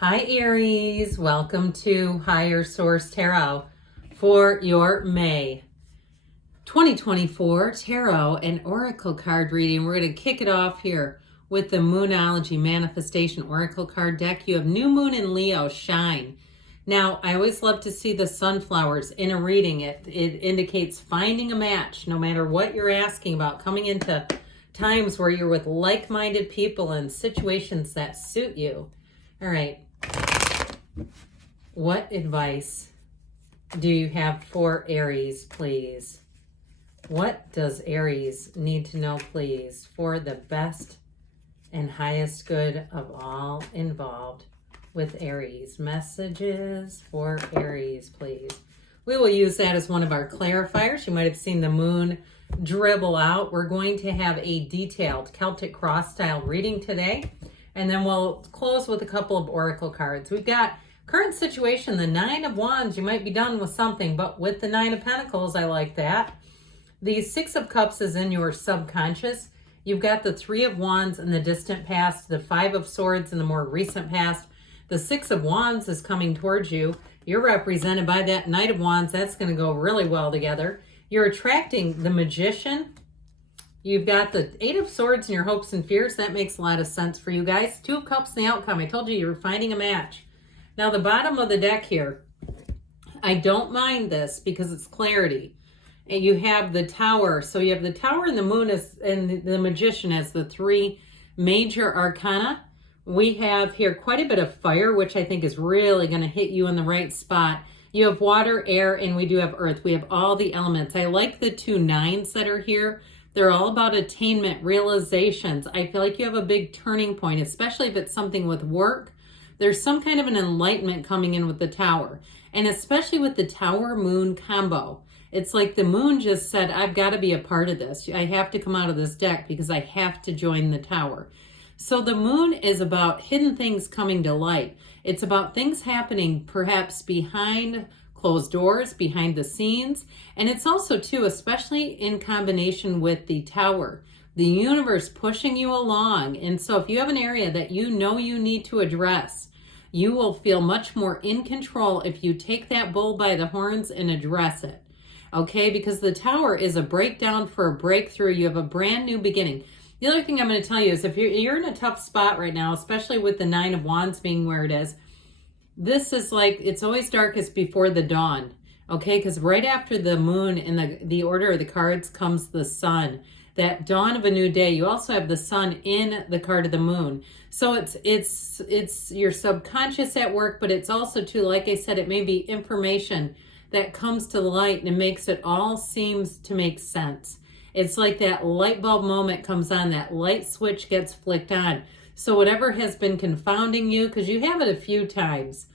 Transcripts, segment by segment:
Hi Aries, welcome to Higher Source Tarot for your May 2024 Tarot and Oracle card reading. We're going to kick it off here with the Moonology Manifestation Oracle card deck. You have New Moon in Leo, Shine. Now, I always love to see the sunflowers in a reading. It indicates finding a match, no matter what you're asking about, coming into times where you're with like-minded people and situations that suit you. All right. What advice do you have for Aries, please? What does Aries need to know, please, for the best and highest good of all involved with Aries? Messages for Aries, please. We will use that as one of our clarifiers. You might have seen the moon dribble out. We're going to have a detailed Celtic cross style reading today, and then we'll close with a couple of oracle cards. We've got current situation, the Nine of Wands. You might be done with something, but with the Nine of Pentacles, I like that. The Six of Cups is in your subconscious. You've got the Three of Wands in the distant past, the Five of Swords in the more recent past. The Six of Wands is coming towards you. You're represented by that Knight of Wands. That's going to go really well together. You're attracting the Magician. You've got the Eight of Swords in your hopes and fears. That makes a lot of sense for you guys. Two of Cups in the outcome. I told you you were finding a match. Now, the bottom of the deck here, I don't mind this because it's clarity. And you have the Tower. So you have the Tower and the Moon and the Magician as the three major arcana. We have here quite a bit of fire, which I think is really going to hit you in the right spot. You have water, air, and we do have earth. We have all the elements. I like the two nines that are here. They're all about attainment, realizations. I feel like you have a big turning point, especially if it's something with work. There's some kind of an enlightenment coming in with the Tower, and especially with the Tower-Moon combo. It's like the Moon just said, I've got to be a part of this. I have to come out of this deck because I have to join the Tower. So the Moon is about hidden things coming to light. It's about things happening perhaps behind closed doors, behind the scenes. And it's also, too, especially in combination with the Tower, the universe pushing you along. And so if you have an area that you know you need to address, you will feel much more in control if you take that bull by the horns and address it. Okay, because the Tower is a breakdown for a breakthrough. You have a brand new beginning. The other thing I'm going to tell you is if you're in a tough spot right now, especially with the Nine of Wands being where it is, this is like, it's always darkest before the dawn. Okay, because right after the moon in the order of the cards comes the sun. That dawn of a new day. You also have the sun in the card of the moon. So it's your subconscious at work, but it's also too, like I said, it may be information that comes to light and it makes it all seems to make sense. It's like that light bulb moment comes on, that light switch gets flicked on. So whatever has been confounding you, because you have it a few times,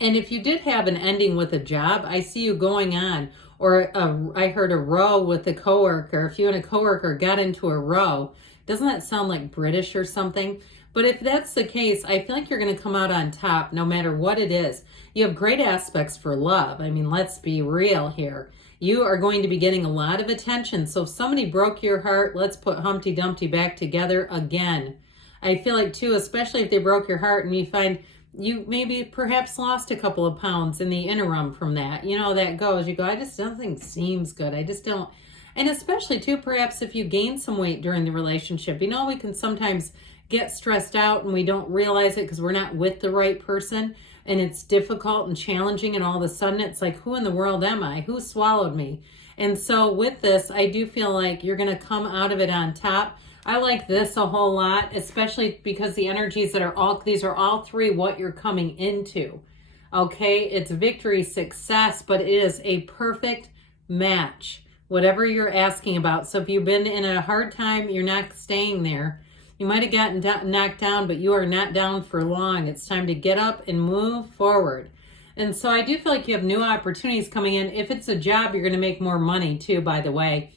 and if you did have an ending with a job, I see you going on, or I heard a row with a coworker. If you and a coworker got into a row, doesn't that sound like British or something? But if that's the case, I feel like you're going to come out on top no matter what it is. You have great aspects for love. I mean, let's be real here. You are going to be getting a lot of attention. So if somebody broke your heart, let's put Humpty Dumpty back together again. I feel like, too, especially if they broke your heart and you find you maybe perhaps lost a couple of pounds in the interim from that. You know, that goes. You go, I just don't think seems good. I just don't. And especially, too, perhaps if you gain some weight during the relationship. You know, we can sometimes get stressed out and we don't realize it because we're not with the right person. And it's difficult and challenging. And all of a sudden, it's like, who in the world am I? Who swallowed me? And so with this, I do feel like you're going to come out of it on top. I like this a whole lot, especially because the energies that are these are all three what you're coming into. Okay, it's victory, success, but it is a perfect match, whatever you're asking about. So if you've been in a hard time, you're not staying there. You might have gotten knocked down, but you are not down for long. It's time to get up and move forward. And so I do feel like you have new opportunities coming in. If it's a job, you're going to make more money too, by the way.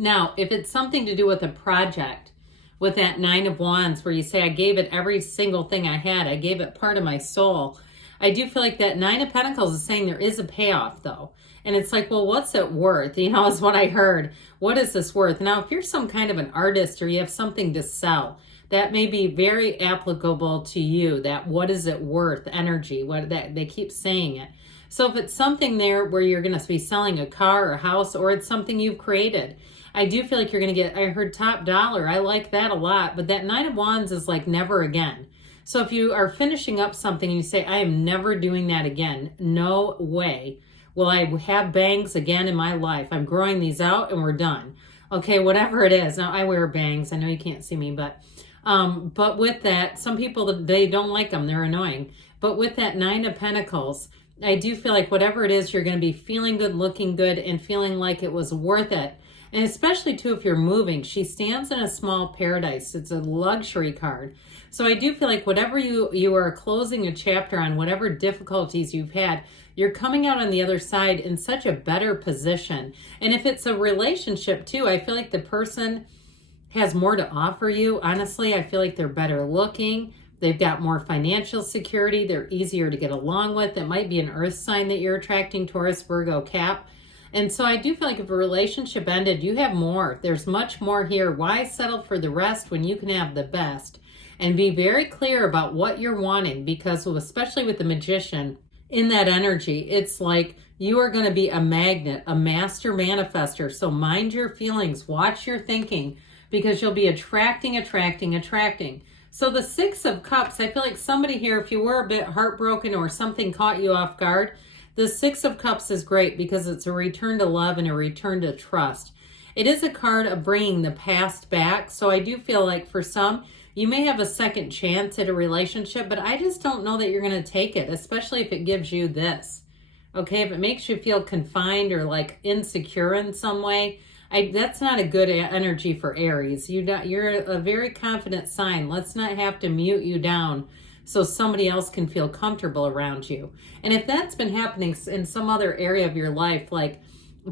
Now, if it's something to do with a project, with that Nine of Wands, where you say, I gave it every single thing I had, I gave it part of my soul, I do feel like that Nine of Pentacles is saying there is a payoff, though. And it's like, well, what's it worth? You know, is what I heard. What is this worth? Now, if you're some kind of an artist or you have something to sell, that may be very applicable to you, that what is it worth energy, what that they keep saying it. So if it's something there where you're going to be selling a car or a house, or it's something you've created, I do feel like you're going to get, I heard top dollar. I like that a lot, but that Nine of Wands is like never again. So if you are finishing up something and you say, I am never doing that again, no way will I have bangs again in my life. I'm growing these out and we're done. Okay, whatever it is. Now I wear bangs. I know you can't see me, but with that, some people, they don't like them. They're annoying. But with that Nine of Pentacles, I do feel like whatever it is, you're going to be feeling good, looking good, and feeling like it was worth it. And especially too, if you're moving, she stands in a small paradise. It's a luxury card. So I do feel like whatever you are closing a chapter on, whatever difficulties you've had, you're coming out on the other side in such a better position. And if it's a relationship too, I feel like the person has more to offer you. Honestly, I feel like they're better looking. They've got more financial security. They're easier to get along with. It might be an earth sign that you're attracting, Taurus, Virgo, Cap. And so I do feel like if a relationship ended, you have more. There's much more here. Why settle for the rest when you can have the best? And be very clear about what you're wanting, because especially with the Magician, in that energy, it's like you are going to be a magnet, a master manifester. So mind your feelings, watch your thinking, because you'll be attracting. So the Six of Cups, I feel like somebody here, if you were a bit heartbroken or something caught you off guard, the Six of Cups is great because it's a return to love and a return to trust. It is a card of bringing the past back. So I do feel like for some, you may have a second chance at a relationship, but I just don't know that you're going to take it, especially if it gives you this. Okay, if it makes you feel confined or like insecure in some way, that's not a good energy for Aries. You're a very confident sign. Let's not have to mute you down so somebody else can feel comfortable around you. And if that's been happening in some other area of your life, like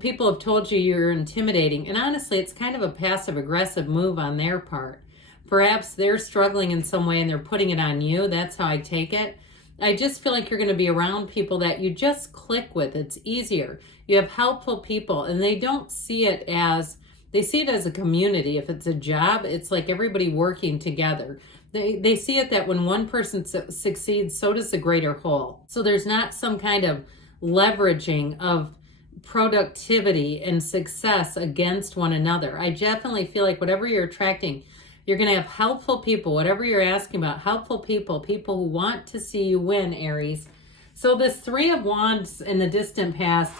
people have told you you're intimidating, and honestly, it's kind of a passive-aggressive move on their part. Perhaps they're struggling in some way and they're putting it on you. That's how I take it. I just feel like you're going to be around people that you just click with. It's easier. You have helpful people, and they don't see it as, they see it as a community. If it's a job, it's like everybody working together. They see it that when one person succeeds, so does the greater whole. So there's not some kind of leveraging of productivity and success against one another. I definitely feel like whatever you're attracting, you're going to have helpful people, whatever you're asking about, helpful people, people who want to see you win, Aries. So this Three of Wands in the distant past,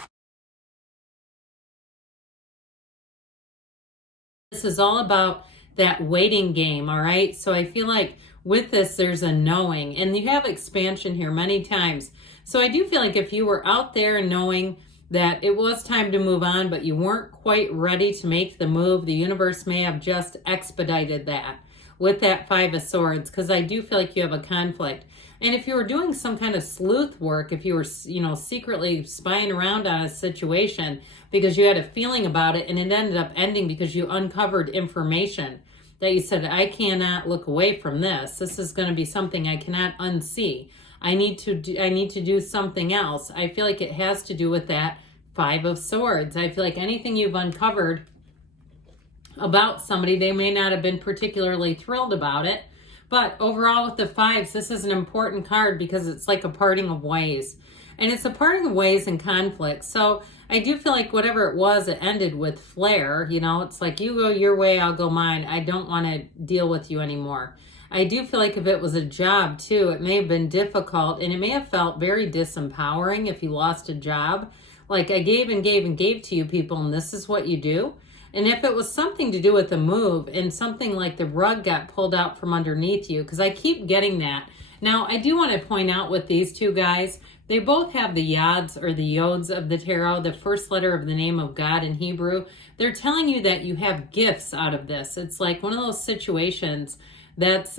this is all about that waiting game, all right? So I feel like with this, there's a knowing, and you have expansion here many times. So I do feel like if you were out there knowing that it was time to move on, but you weren't quite ready to make the move, the universe may have just expedited that with that Five of Swords, because I do feel like you have a conflict. And if you were doing some kind of sleuth work, if you were, secretly spying around on a situation because you had a feeling about it and it ended up ending because you uncovered information that you said, I cannot look away from this. This is going to be something I cannot unsee. I need to do something else. I feel like it has to do with that Five of Swords. I feel like anything you've uncovered about somebody, they may not have been particularly thrilled about it. But overall with the fives, this is an important card because it's like a parting of ways. And it's a parting of ways and conflict. So I do feel like whatever it was, it ended with flair. It's like you go your way, I'll go mine. I don't want to deal with you anymore. I do feel like if it was a job too, it may have been difficult and it may have felt very disempowering if you lost a job. Like I gave and gave and gave to you people and this is what you do. And if it was something to do with the move and something like the rug got pulled out from underneath you, because I keep getting that. Now, I do want to point out with these two guys, they both have the yods or the yods of the tarot, the first letter of the name of God in Hebrew. They're telling you that you have gifts out of this. It's like one of those situations that's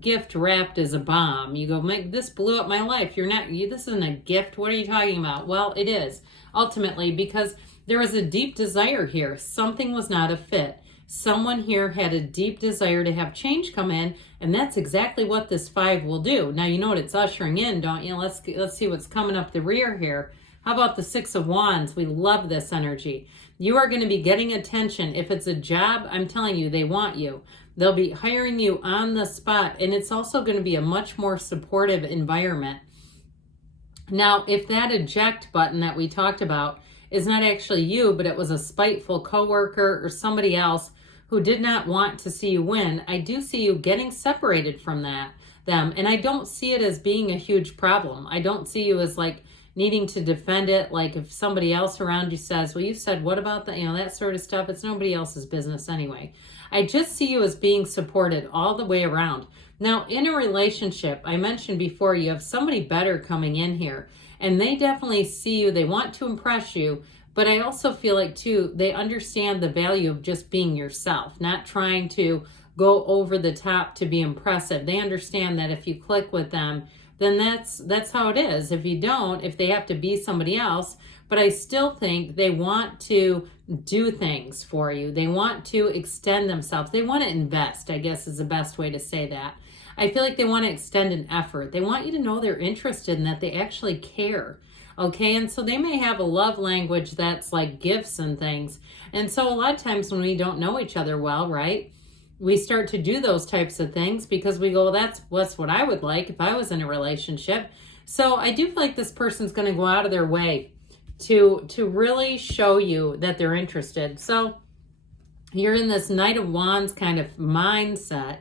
gift wrapped as a bomb. You go, this blew up my life. This isn't a gift. What are you talking about? Well, it is ultimately because there was a deep desire here. Something was not a fit. Someone here had a deep desire to have change come in, and that's exactly what this five will do. Now, you know what it's ushering in, don't you? Let's see what's coming up the rear here. How about the Six of Wands? We love this energy. You are going to be getting attention. If it's a job, I'm telling you, they want you. They'll be hiring you on the spot, and it's also going to be a much more supportive environment. Now, if that eject button that we talked about is not actually you, but it was a spiteful coworker or somebody else who did not want to see you win, I do see you getting separated from them. And I don't see it as being a huge problem. I don't see you as like needing to defend it. Like if somebody else around you says, well, you said, what about that? That sort of stuff. It's nobody else's business anyway. I just see you as being supported all the way around. Now, in a relationship, I mentioned before, you have somebody better coming in here, and they definitely see you. They want to impress you, but I also feel like, too, they understand the value of just being yourself, not trying to go over the top to be impressive. They understand that if you click with them, then that's how it is. If you don't, if they have to be somebody else, but I still think they want to do things for you. They want to extend themselves. They want to invest, I guess is the best way to say that. I feel like they want to extend an effort. They want you to know they're interested and that they actually care. Okay, and so they may have a love language that's like gifts and things. And so a lot of times when we don't know each other well, right, we start to do those types of things because we go, that's what I would like if I was in a relationship. So I do feel like this person's going to go out of their way to really show you that they're interested. So you're in this Knight of Wands kind of mindset.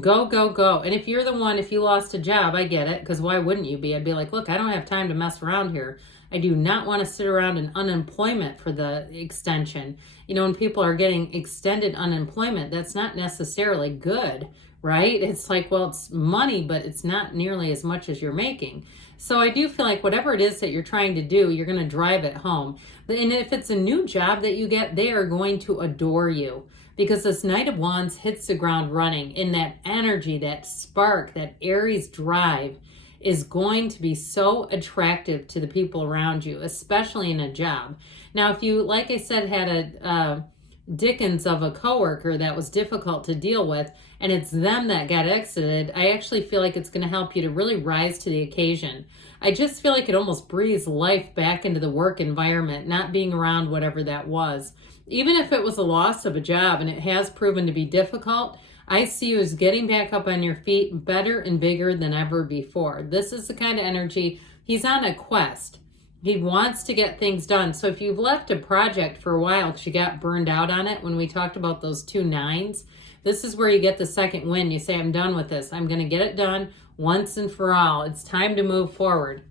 Go, go, go. And if you're the one, if you lost a job, I get it, because why wouldn't you be? I'd be like, look, I don't have time to mess around here. I do not want to sit around in unemployment for the extension. When people are getting extended unemployment, that's not necessarily good, right? It's like, well, it's money, but it's not nearly as much as you're making. So I do feel like whatever it is that you're trying to do, you're going to drive it home. And if it's a new job that you get, they are going to adore you, because this Knight of Wands hits the ground running in that energy, that spark, that Aries drive is going to be so attractive to the people around you, especially in a job. Now, if you, like I said, had a Dickens of a coworker that was difficult to deal with, and it's them that got exited, I actually feel like it's going to help you to really rise to the occasion. I just feel like it almost breathes life back into the work environment, not being around whatever that was. Even if it was a loss of a job and it has proven to be difficult, I see you as getting back up on your feet better and bigger than ever before. This is the kind of energy. He's on a quest. He wants to get things done. So if you've left a project for a while because you got burned out on it, when we talked about those 2 9s, this is where you get the second win. You say, I'm done with this. I'm going to get it done once and for all. It's time to move forward.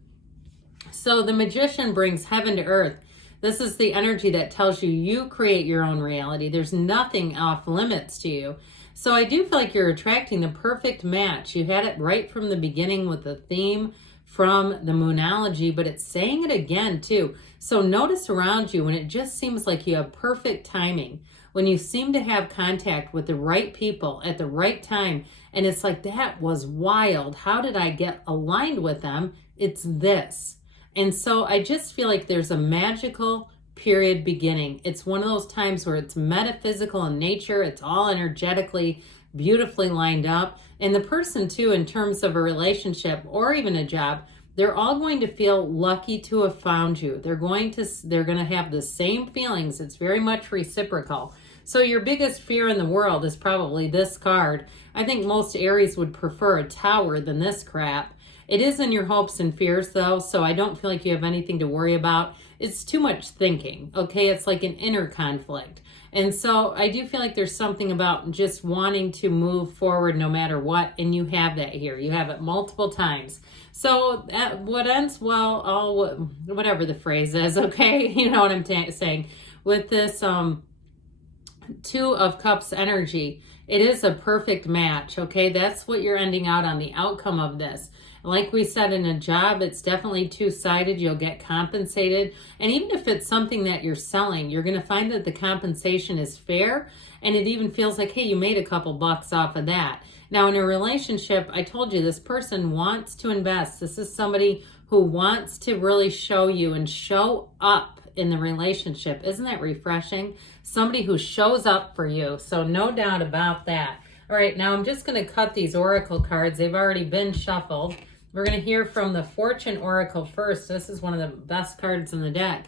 So the Magician brings heaven to earth. This is the energy that tells you you create your own reality. There's nothing off limits to you. So I do feel like you're attracting the perfect match. You had it right from the beginning with the theme from the Moonology, but it's saying it again too. So notice around you when it just seems like you have perfect timing, when you seem to have contact with the right people at the right time, and it's like, that was wild. How did I get aligned with them? It's this. And so I just feel like there's a magical period beginning. It's one of those times where it's metaphysical in nature. It's all energetically beautifully lined up. And the person too, in terms of a relationship or even a job, they're all going to feel lucky to have found you. They're going to have the same feelings. It's very much reciprocal. So your biggest fear in the world is probably this card. I think most Aries would prefer a Tower than this crap. It is in your hopes and fears though, so I don't feel like you have anything to worry about. It's too much thinking, okay? It's like an inner conflict. And so I do feel like there's something about just wanting to move forward no matter what, and you have that here. You have it multiple times. So what ends well, all whatever the phrase is, okay? You know what I'm saying? With this 2 of Cups energy, it is a perfect match, okay? That's what you're ending out on, the outcome of this. Like we said, in a job, it's definitely 2-sided. You'll get compensated. And even if it's something that you're selling, you're going to find that the compensation is fair. And it even feels like, hey, you made a couple bucks off of that. Now, in a relationship, I told you this person wants to invest. This is somebody who wants to really show you and show up in the relationship. Isn't that refreshing? Somebody who shows up for you. So no doubt about that. All right, now I'm just going to cut these oracle cards. They've already been shuffled. We're going to hear from the Fortune Oracle first. This is one of the best cards in the deck.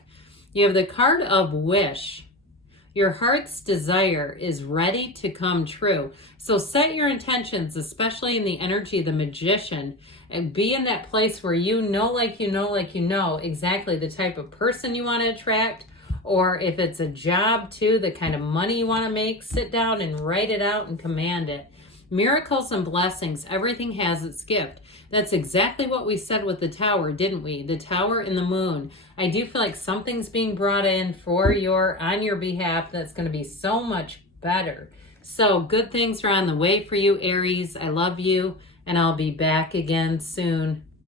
You have the card of Wish. Your heart's desire is ready to come true. So set your intentions, especially in the energy of the Magician, and be in that place where you know exactly the type of person you want to attract, or if it's a job too, the kind of money you want to make. Sit down and write it out and command it. Miracles and blessings, everything has its gift. That's exactly what we said with the Tower, didn't we? The Tower and the Moon. I do feel like something's being brought in on your behalf that's going to be so much better. So good things are on the way for you, Aries. I love you, and I'll be back again soon.